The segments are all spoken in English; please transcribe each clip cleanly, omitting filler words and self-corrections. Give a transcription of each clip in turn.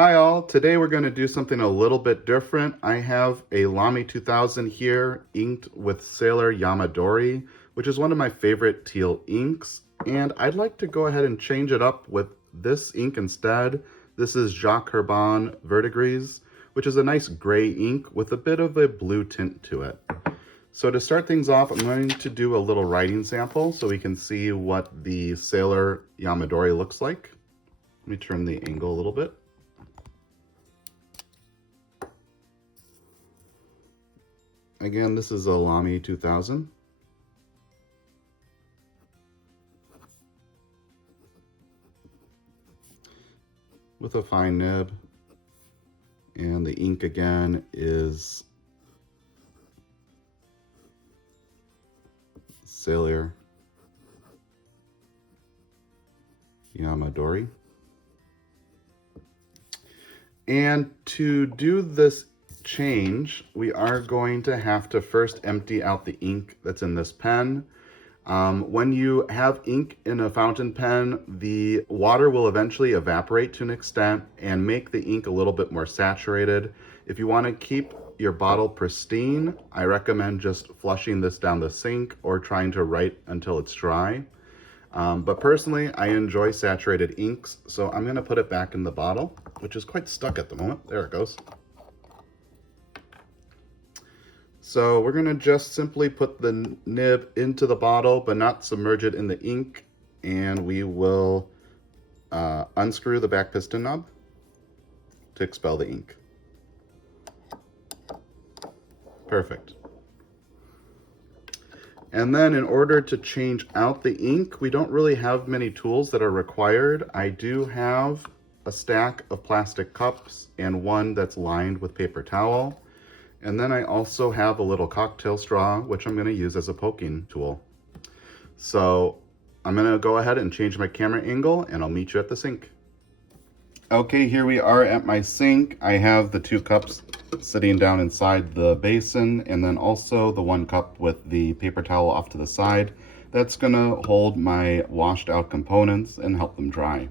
Hi all, today we're going to do something a little bit different. I have a Lamy 2000 here inked with Sailor Yamadori, which is one of my favorite teal inks, and I'd like to go ahead and change it up with this ink instead. This is Jacques Herbin Verdigris, which is a nice gray ink with a bit of a blue tint to it. So to start things off, I'm going to do a little writing sample so we can see what the Sailor Yamadori looks like. Let me turn the angle a little bit. Again, this is a Lamy 2000. With a fine nib. And the ink again is Sailor Yamadori. And to do this change, we are going to have to first empty out the ink that's in this pen. When you have ink in a fountain pen, the water will eventually evaporate to an extent and make the ink a little bit more saturated. If you want to keep your bottle pristine, I recommend just flushing this down the sink or trying to write until it's dry. But personally, I enjoy saturated inks, so I'm going to put it back in the bottle, which is quite stuck at the moment. There it goes. So we're going to just simply put the nib into the bottle, but not submerge it in the ink. And we will unscrew the back piston knob to expel the ink. Perfect. And then in order to change out the ink, we don't really have many tools that are required. I do have a stack of plastic cups and one that's lined with paper towel. And then I also have a little cocktail straw, which I'm going to use as a poking tool. So I'm going to go ahead and change my camera angle, and I'll meet you at the sink. Okay, here we are at my sink. I have the 2 cups sitting down inside the basin, and then also the 1 cup with the paper towel off to the side. That's going to hold my washed out components and help them dry.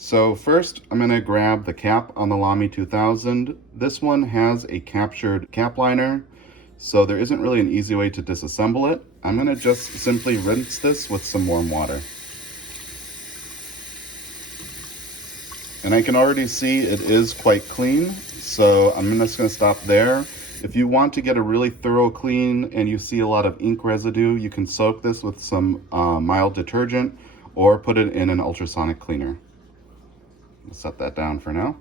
So first, I'm going to grab the cap on the Lamy 2000. This one has a captured cap liner, so there isn't really an easy way to disassemble it. I'm going to just simply rinse this with some warm water. And I can already see it is quite clean, so I'm just going to stop there. If you want to get a really thorough clean and you see a lot of ink residue, you can soak this with some mild detergent or put it in an ultrasonic cleaner. I'll set that down for now.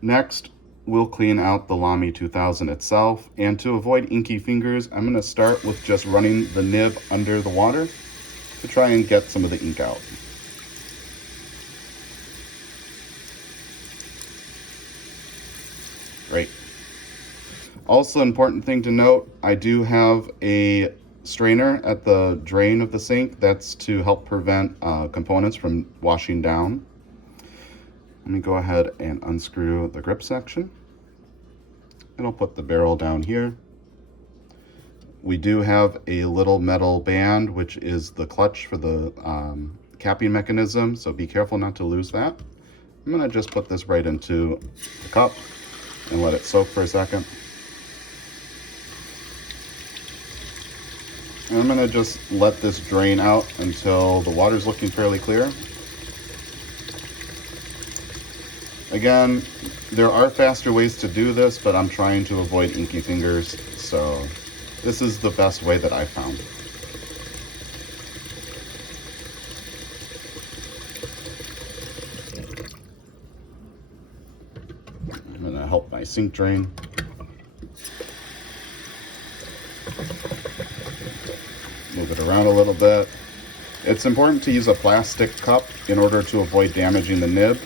Next, we'll clean out the Lamy 2000 itself, and to avoid inky fingers, I'm going to start with just running the nib under the water to try and get some of the ink out. Great. Also, important thing to note, I do have a strainer at the drain of the sink. That's to help prevent components from washing down. Let me go ahead and unscrew the grip section. And I'll put the barrel down here. We do have a little metal band, which is the clutch for the capping mechanism, so be careful not to lose that. I'm gonna just put this right into the cup and let it soak for a second. And I'm gonna just let this drain out until the water's looking fairly clear. Again, there are faster ways to do this, but I'm trying to avoid inky fingers, so this is the best way that I found. I'm going to help my sink drain. Move it around a little bit. It's important to use a plastic cup in order to avoid damaging the nib.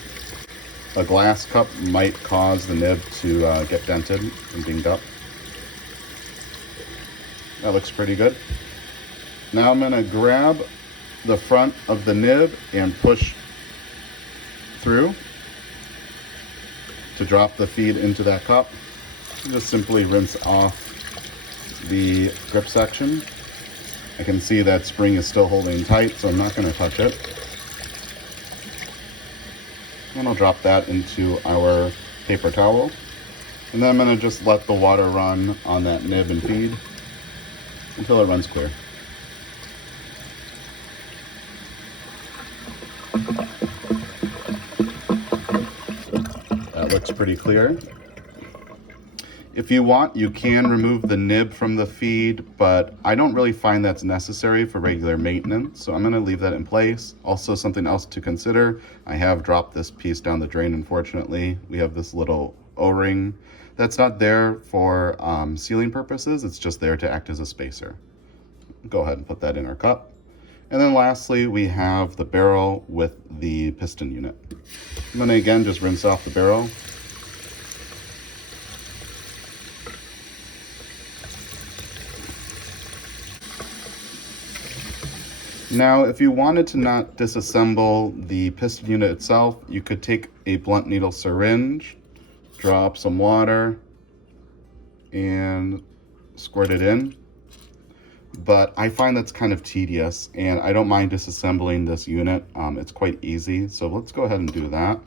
A glass cup might cause the nib to get dented and dinged up. That looks pretty good. Now I'm going to grab the front of the nib and push through to drop the feed into that cup. Just simply rinse off the grip section. I can see that spring is still holding tight, so I'm not going to touch it. And I'll drop that into our paper towel. And then I'm gonna just let the water run on that nib and feed until it runs clear. That looks pretty clear. If you want, you can remove the nib from the feed, but I don't really find that's necessary for regular maintenance, so I'm gonna leave that in place. Also, something else to consider, I have dropped this piece down the drain, unfortunately. We have this little O-ring that's not there for sealing purposes, it's just there to act as a spacer. Go ahead and put that in our cup. And then lastly, we have the barrel with the piston unit. I'm gonna again just rinse off the barrel. Now, if you wanted to not disassemble the piston unit itself, you could take a blunt needle syringe, drop some water, and squirt it in. But I find that's kind of tedious, and I don't mind disassembling this unit. It's quite easy, so let's go ahead and do that.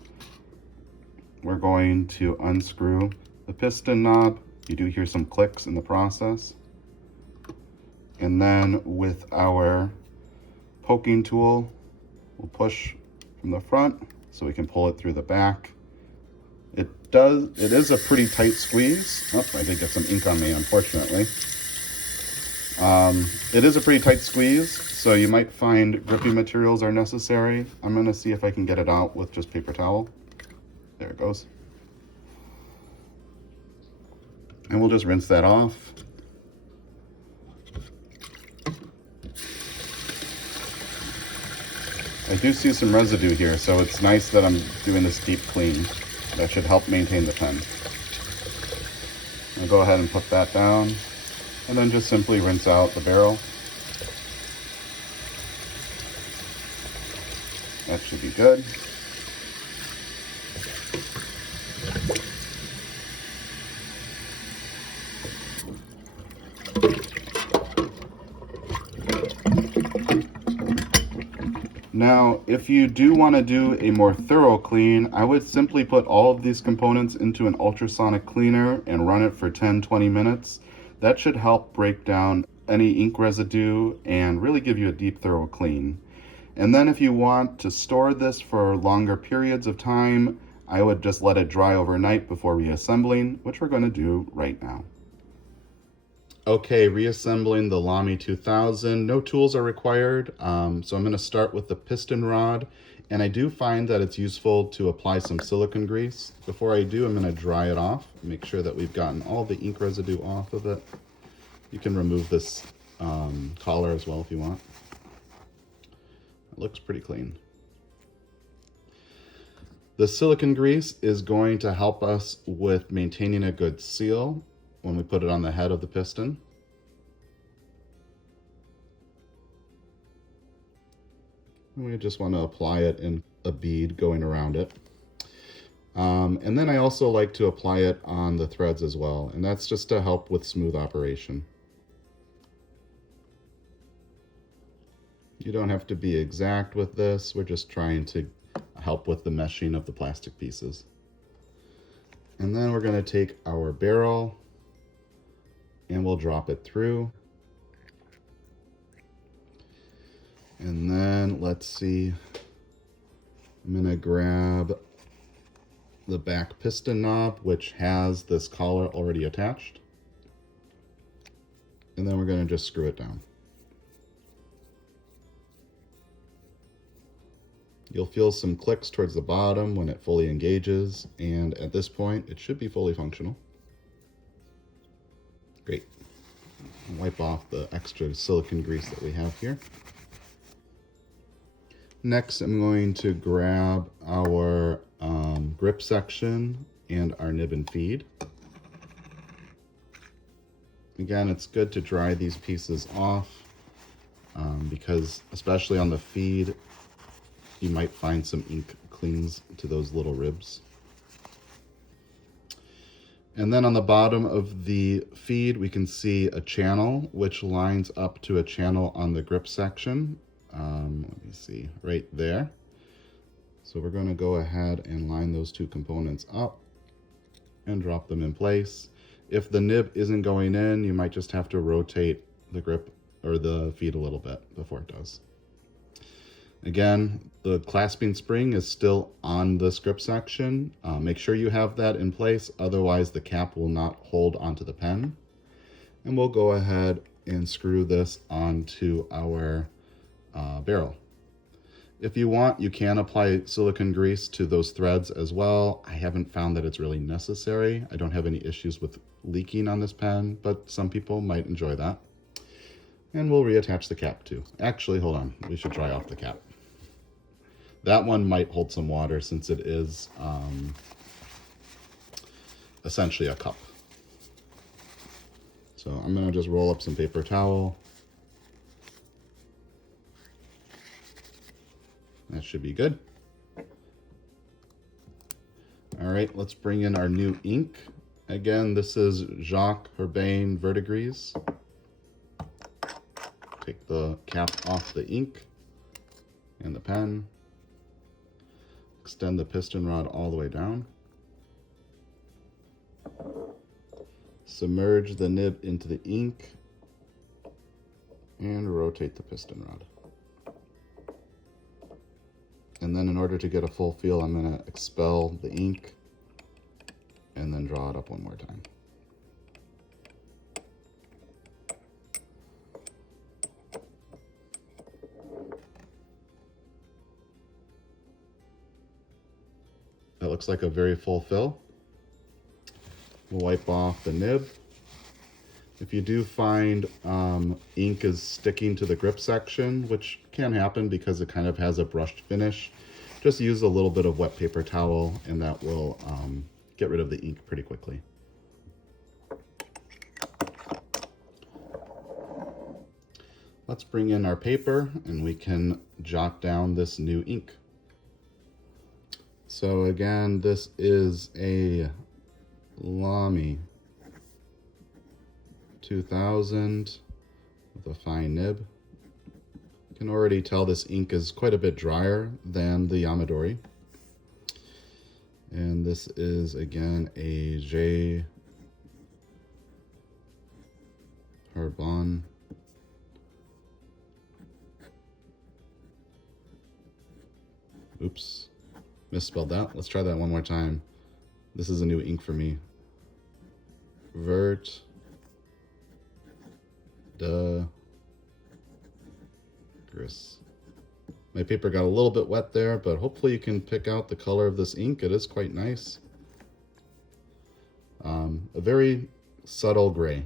We're going to unscrew the piston knob. You do hear some clicks in the process. And then with our poking tool, we'll push from the front so we can pull it through the back. It is a pretty tight squeeze. Oh, I did get some ink on me, unfortunately. It is a pretty tight squeeze, so you might find gripping materials are necessary. I'm gonna see if I can get it out with just paper towel. There it goes. And we'll just rinse that off. I do see some residue here, so it's nice that I'm doing this deep clean. That should help maintain the pen. I'll go ahead and put that down, and then just simply rinse out the barrel. That should be good. Now, if you do want to do a more thorough clean, I would simply put all of these components into an ultrasonic cleaner and run it for 10-20 minutes. That should help break down any ink residue and really give you a deep, thorough clean. And then if you want to store this for longer periods of time, I would just let it dry overnight before reassembling, which we're going to do right now. Okay, reassembling the Lamy 2000. No tools are required, so I'm going to start with the piston rod, and I do find that it's useful to apply some silicone grease. Before I do, I'm going to dry it off, make sure that we've gotten all the ink residue off of it. You can remove this collar as well if you want. It looks pretty clean. The silicone grease is going to help us with maintaining a good seal when we put it on the head of the piston. We just want to apply it in a bead going around it. And then I also like to apply it on the threads as well, and that's just to help with smooth operation. You don't have to be exact with this, we're just trying to help with the meshing of the plastic pieces. And then we're going to take our barrel and we'll drop it through. And then let's see, I'm going to grab the back piston knob, which has this collar already attached. And then we're going to just screw it down. You'll feel some clicks towards the bottom when it fully engages, and at this point it should be fully functional. Great. Wipe off the extra silicone grease that we have here. Next, I'm going to grab our grip section and our nib and feed. Again, it's good to dry these pieces off because especially on the feed, you might find some ink clings to those little ribs. And then on the bottom of the feed, we can see a channel which lines up to a channel on the grip section. Let me see, right there. So we're going to go ahead and line those two components up and drop them in place. If the nib isn't going in, you might just have to rotate the grip or the feet a little bit before it does. Again, the clasping spring is still on the script section. Make sure you have that in place, otherwise the cap will not hold onto the pen. And we'll go ahead and screw this onto our barrel. If you want, you can apply silicone grease to those threads as well. I haven't found that it's really necessary. I don't have any issues with leaking on this pen, but some people might enjoy that. And we'll reattach the cap too. Actually, hold on, we should dry off the cap. That one might hold some water since it is essentially a cup. So I'm gonna just roll up some paper towel. That should be good. All right, let's bring in our new ink. Again, this is Jacques Herbin Verdigris. Take the cap off the ink and the pen. Extend the piston rod all the way down. Submerge the nib into the ink and rotate the piston rod. And then in order to get a full feel, I'm going to expel the ink and then draw it up one more time. That looks like a very full fill. We'll wipe off the nib. If you do find ink is sticking to the grip section, which can happen because it kind of has a brushed finish, just use a little bit of wet paper towel and that will get rid of the ink pretty quickly. Let's bring in our paper and we can jot down this new ink. So again, this is a Lamy 2000 with a fine nib. You can already tell this ink is quite a bit drier than the Yamadori. And this is again a J. Herbin. Oops, misspelled that. Let's try that one more time. This is a new ink for me. Vert. Gris. My paper got a little bit wet there, but hopefully you can pick out the color of this ink. It is quite nice. A very subtle gray.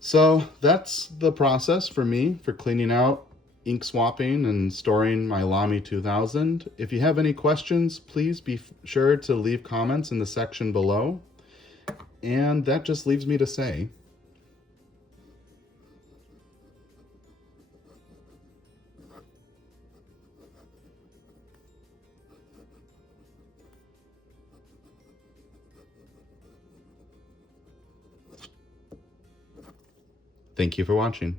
So that's the process for me for cleaning out, ink swapping, and storing my Lamy 2000. If you have any questions, please be sure to leave comments in the section below. And that just leaves me to say, thank you for watching.